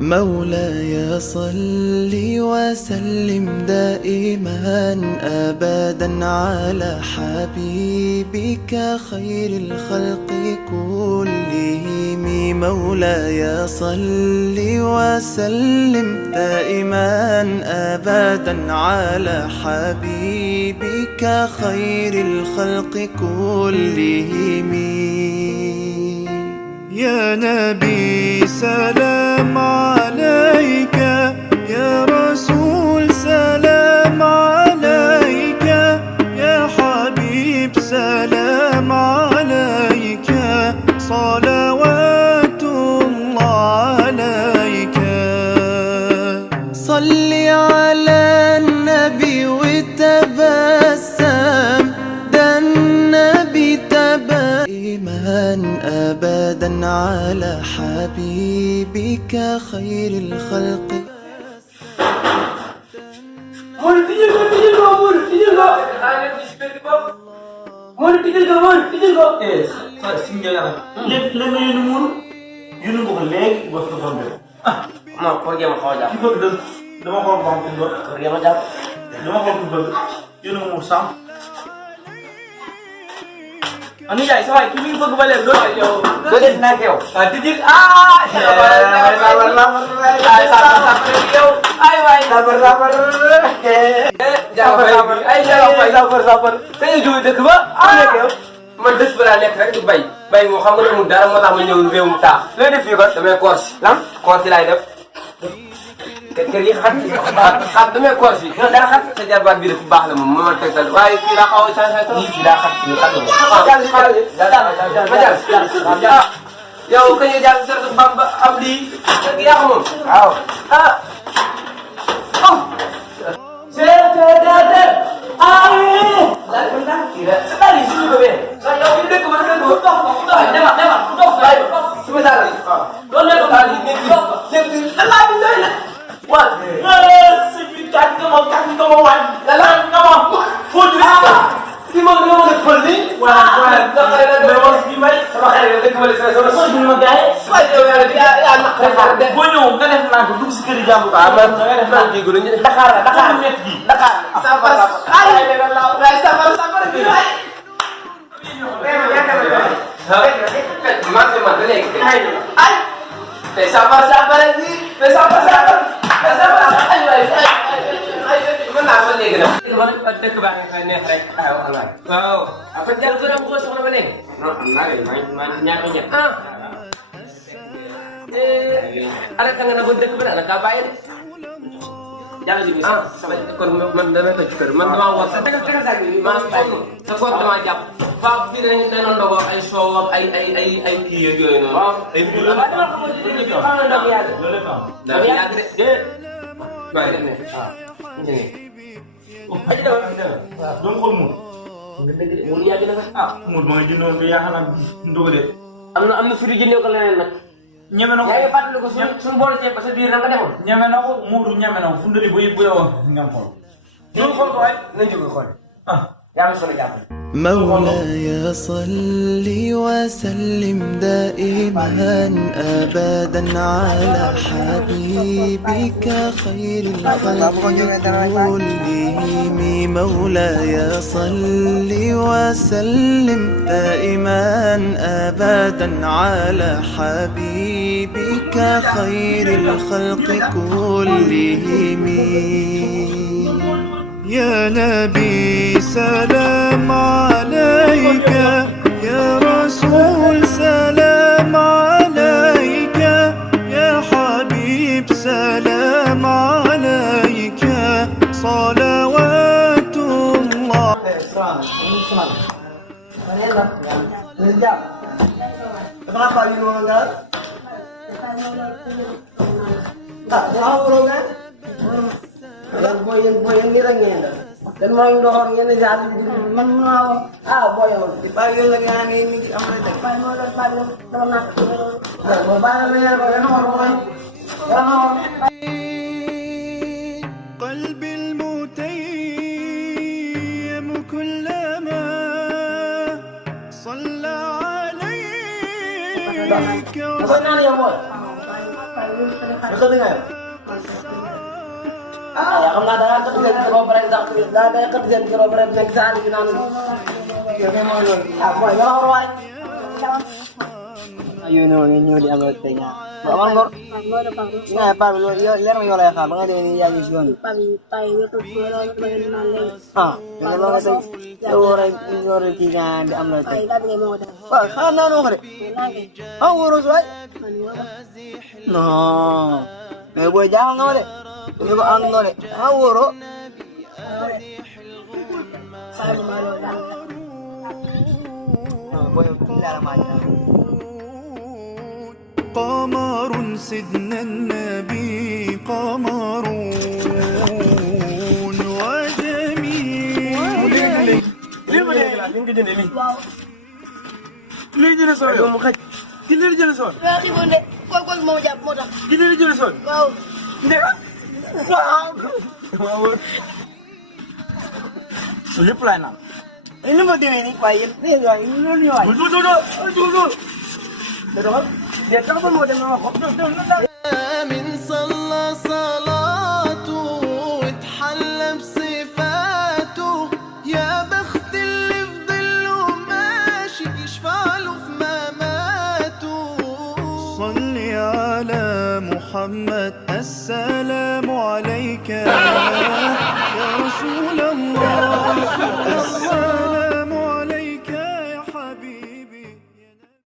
مولاي صل وسلم دائما أبدا على حبيبك خير الخلق كلهم. مولاي صل وسلم دائما أبدا على حبيبك خير الخلق كلهم. يا نبي سلام عليك، يا رسول سلام عليك، يا حبيب سلام عليك، صلوات الله عليك. صل على النبي وتبسم، ده النبي دائما أبدا على حبيبك خير الخلق. Ano yan? Sakay, kuming pagbabalero doon. Dudit na kayo. Didil, sabar. Kayo juga dëkk ba? Kayo man dëkk ba laa nekk rek di bay moo xam nga ne mu dara moo tax ma ñëw réew mu taax looy def fii ko damay koors lan koors laay def kër yi xat damay koors yi daa xat sa jarbaat bi def baax la moom ma tegtal waaye kii daa xaw a changé fii daa xat fii xat yow kañ nga jàng sër Bamba am lii yaa ko moom waaw sekali sini bebe. Saya udah kemana dulu? Sebentar. Boleh kali ini. Lalu dah. Wah, sebentar kamu wan. Lalu kamu. Fudra. Timur pergi. Wah. Lewat gimana? Sama kali kita kembali sama semua guys. Saya dia anak kerja. Bunyi kan yang nak duduk sekali jam. Aman. Nanti gurunya Dakar. Sabar. Sabar. Sabar lagi. Mana lagi dah? Ada kebanyakan ni rek. Wow. Apa jalan kurang bos orang mana? Main nyaknya. Ada kangen abang dek berapa? Nak apa ini? Jangan juga. Sampai man juga. Man lawat. Mas baik. Sekuat macam. Fak bila ni tenon dogo ay show ay kiyo gitu. Ay bulu. Apa kamu jadi orang dah biasa? Dah biasa. Baik ni. Ini. Oh, aja dah. Dong kol mu. Gede mulia gitu kan? Mu ma jino be ya xana ndogo de. Am na firi jëndew ko leneen nak. Ñeme na ko. Yaa ngi fàttali ko suñu boole ceeb parce que biir na nga demoon. Ñeme na ko muuru ñeme na ko fu ndali bu yow ngam xol. Ñu xool ko waay nañ jóge xool. Yàlla solo jàppale. مولاي صل وسلم دائما أبدا على حبيبك خير الخلق كلهم. مولاي صل وسلم دائما أبدا على حبيبك خير الخلق كلهم. يا نبي سلام عليك، يا رسول سلام عليك، يا حبيب سلام عليك، صلوات الله. Kenapa ini orang enggak? Tak tahu orang kan? Yang boy yang nirangnya dan mau yang dorong yang jadi man mau boy dipanggil lagi ini ambil panggil teman mau barang orang قلبي المتيم كلما صلى عليك Nagkali nga yun. Ay, ako na dahil kerjaan kiro pare dak dahil kerjaan kiro pare nek saan ginan. Apa ya orang. Ayun o, ninyo di ang lote niya. Bawang bor. Nga, Pablo, ilan ang yolay ka? Mga din niya yung yun. Ha, yung mga sa yung di nga di ang lote. Wah, ano ano ka rin? Ang urus ay? No. May buhay dyan ako nga rin. Hindi ko ang rin. Ang uro. Buhay, kilala naman. قمر سيدنا النبي قمرون وجميل Lili mo din nila, lili din nila. Lili din na sa'yo. Ayaw mo kay. Lili din na sa'yo. Lagi mo hindi. Kuwag mo jab mo dah. Lili din na sa'yo. Wow. Hindi ka. Wow. Wow. Sulit pala na. Ini mo din ini quiet. Ini nyo ay. Dudu. Dia kan mo din mga kopdo. من صلى صلاته وتحلى بصفاته يا بخت اللي في ظله ماشي يشفع له في مماته صل على محمد السلام عليك يا رسول الله السلام